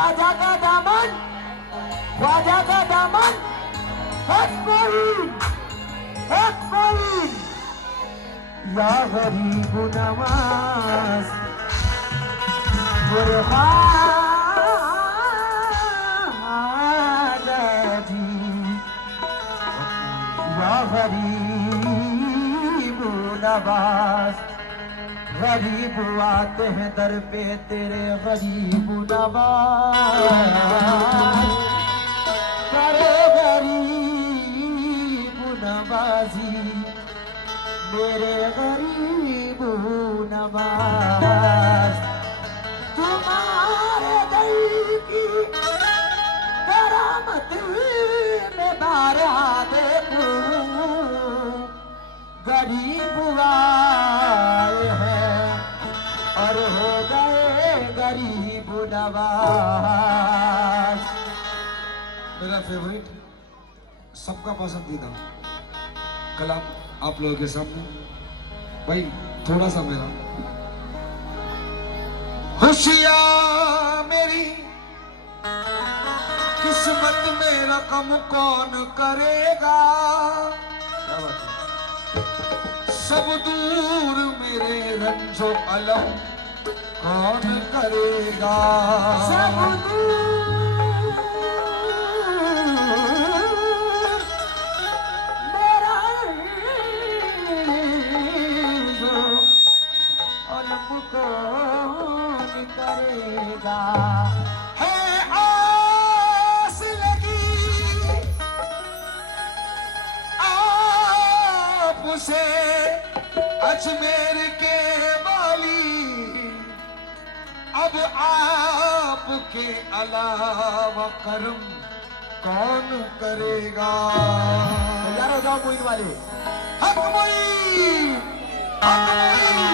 ख्वाजा का दामन, ख्वाजा का दामन हक कोई, हक कोई। या गरीब नवाज मेरे ख्वाजा जी, या गरीब नवाज। गरीब आते हैं दर पे तेरे गरीब नवाज, करे गरीब नवाजी मेरे गरीब नवाज। तुम्हारे दर की करामत में बारह देखूं, गरीब आए हैं और हो गए गरीब नवाज। मेरा फेवरेट, सबका पसंदीदा कलाम आप लोगों के सामने भाई, थोड़ा सा मेरा। होशियार मेरी किस्मत में रकम कौन करेगा, सब दूर मेरे रंजो अलम कौन करेगा। सब मेरा अलम कौन करेगा। है आस लगी आपसे अजमेर के वाली, अब आपके अलावा करम कौन करेगा। तैयार हो जाओ मोइन वाले। हक मोइन, हक मोइन।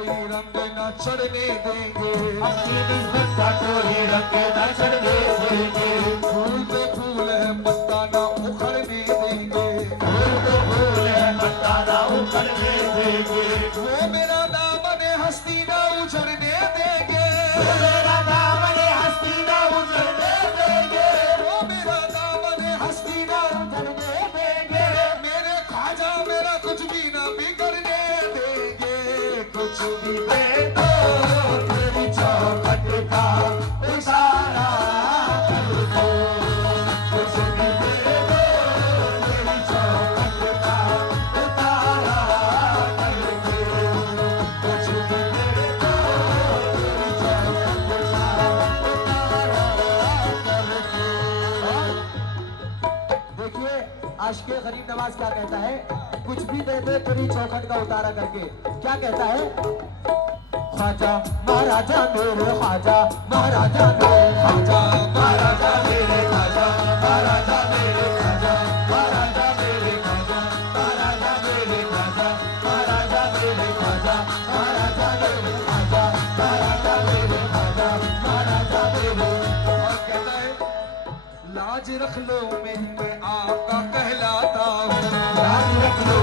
कोई रंग न चढ़ने देंगे, अपनी निस्बत का कोई रंग न चढ़ने देंगे, फूल तो फूल है पत्ता न उखड़ने देंगे, फूल तो फूल है पत्ता न उखड़ने देंगे, वो मेरा दामन हस्ती न उजड़ने देंगे, वो मेरा दामन हस्ती न उजड़ने देंगे, वो मेरा दामन हस्ती न उजड़ने देंगे, मेरे ख्वाजा मेरा कुछ भी न बिगड़ने देंगे, कुछ भी दे दो तेरी चौखट का इशारा कर दो, कुछ भी दे दो तेरी चौखट का इशारा कर दो, कुछ भी दे दो तेरी चौखट का इशारा कर दो। देखिए आशिक़े गरीब नवाज क्या कहता है, कुछ भी दे दे तेरी चौखट का उतारा करके, क्या कहता है, ख्वाजा महाराजा मेरे ख्वाजा महाराजा मेरे ख्वाजा महाराजा मेरे ख्वाजा महाराजा मेरे ख्वाजा महाराजा मेरे ख्वाजा महाराजा मेरे ख्वाजा महाराजा मेरे ख्वाजा महाराजा मेरे ख्वाजा महाराजा मेरे ख्वाजा महाराजा मेरे। और कहता है लाज रख लो मैं आपका कहलाता हूँ, लाज रख लो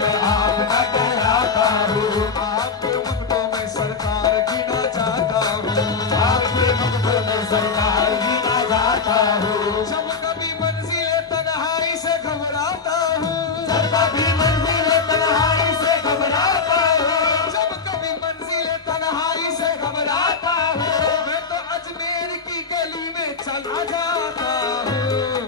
मैं आपका कहलाता हूँ, आपके मुक्तों में सरकार गिना जाता हूँ, आपके मुक्तों में सरकार गिना जाता हूँ, जब कभी मंजिले तन्हाई से घबराता हूँ, जब कभी मंजिल तन्हाई से घबराता हूँ, जब कभी मंजिले तन्हाई से घबराता हूँ, मैं तो अजमेर की गली में चला जाता हूँ,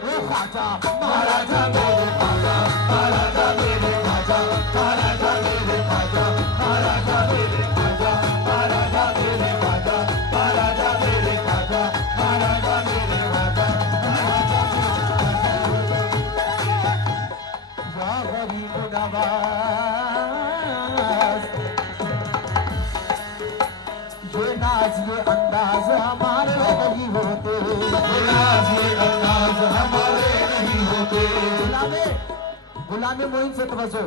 वो ख्वाजा महाराजा मेरे ख्वाजा महाराजा मेरे ख्वाजा महाराजा मेरे ख्वाजा महाराजा मेरे ख्वाजा महाराजा मेरे ख्वाजा महाराजा मेरे ख्वाजा महाराजा मेरे ख्वाजा या गरीब नवाज, ये नाज ये अंदाज हमारे नहीं होते, ये नाज ये अंदाज हमारे नहीं होते, गुलामे मोइन से तवज्जो,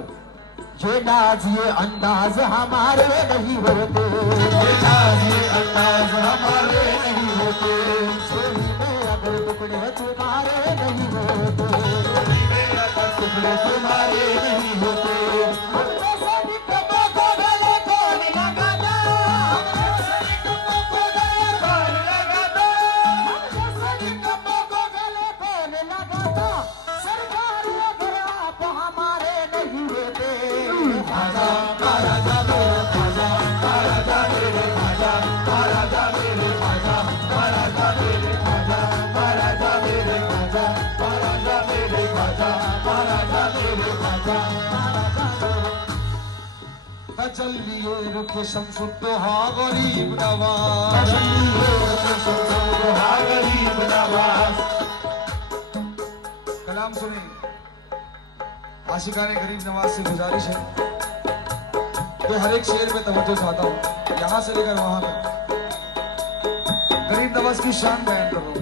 ये नाज ये अंदाज हमारे नहीं होते, ये नाज ये अंदाज हमारे नहीं होते, चोरी में अगर टुकड़े तुम्हारे नहीं होते, चोरी में अगर टुकड़े तुम्हारे नहीं होते, हम जैसे निकम्मों को गले कौन लगाता, हम जैसे निकम्मों को गले कौन लगाता, हम जैसे निकम्मों को गले कौन लगाता, सरकार अगर आप हमारे नहीं होते, ख्वाजा महाराजा मेरे ख्वाजा महाराजा मेरे ख्वाजा महाराजा मेरे ख्वाजा महाराजा मेरे ख्वाजा महाराजा मेरे ख्वाजा महाराजा मेरे ख्वाजा महाराजा मेरे ख्वाजा महाराजा मेरे। तजल्लिए रुखे शमसुद्दोहा गरीब नवाज, तजल्लिए रुखे शमसुद्दोहा गरीब नवाज। कलाम सुने। आशिकाने गरीब नवाज से गुजारिश है कि हर एक शेर में तवज्जो चाहता हूँ, यहाँ से लेकर वहां तक गरीब नवाज की शान बयान कर रहा हूँ।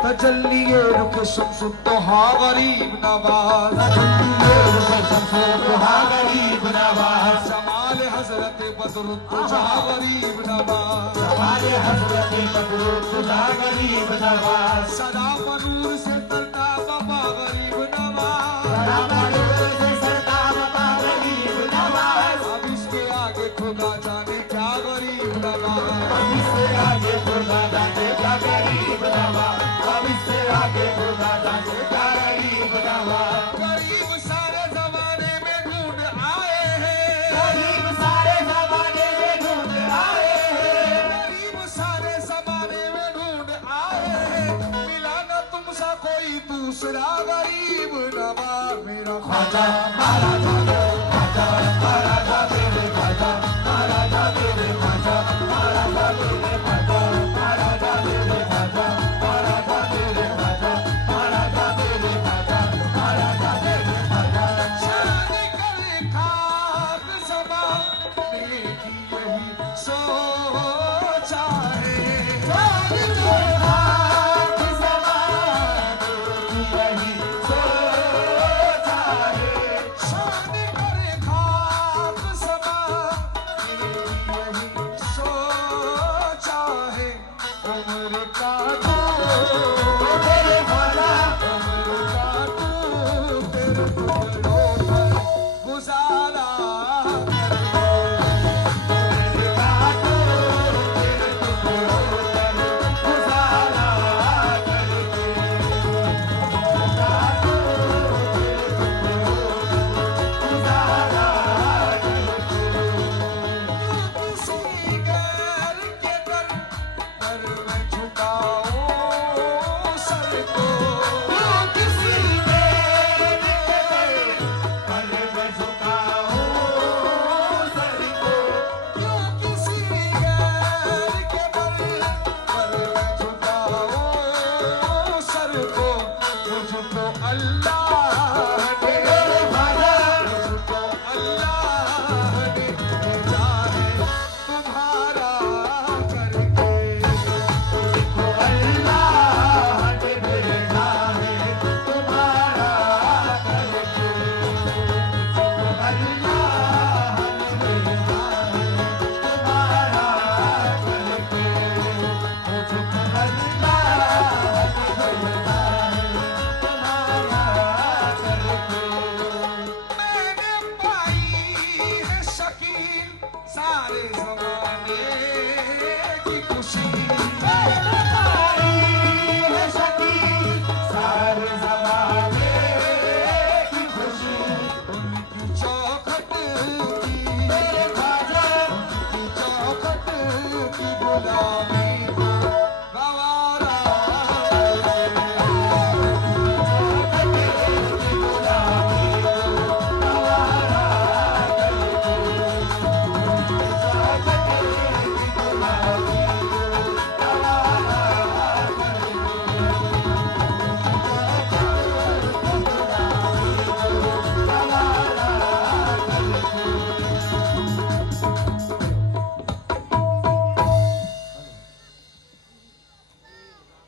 तजल्लिए रुखे शमसुद्दोहा गरीब नवाज, तजल्लिए रुखे शमसुद्दोहा गरीब नवाज, जमाल हजरत बदरुद्दोजा गरीब नवाज, जमाल हजरत बदरुद्दोजा गरीब नवाज, सदा मनूर से तरता बाबा गरीब नवाज, सदा मनूर से तरता बाबा गरीब नवाज, अब इसके आगे खुदा जाने क्या गरीब नवाज, अब इससे आगे खुदा जाने क्या गरीब नवाज, अब इससे आगे खुदा जाने क्या गरीब नवाज। गरीब सारे जमाने में ढूंढ आए हैं, गरीब सारे जमाने में ढूंढ आए हैं, गरीब सारे जमाने में ढूंढ आए हैं, मिला न तुमसा कोई दूसरा गरीब नवाज, मेरा ख्वाजा महाराजा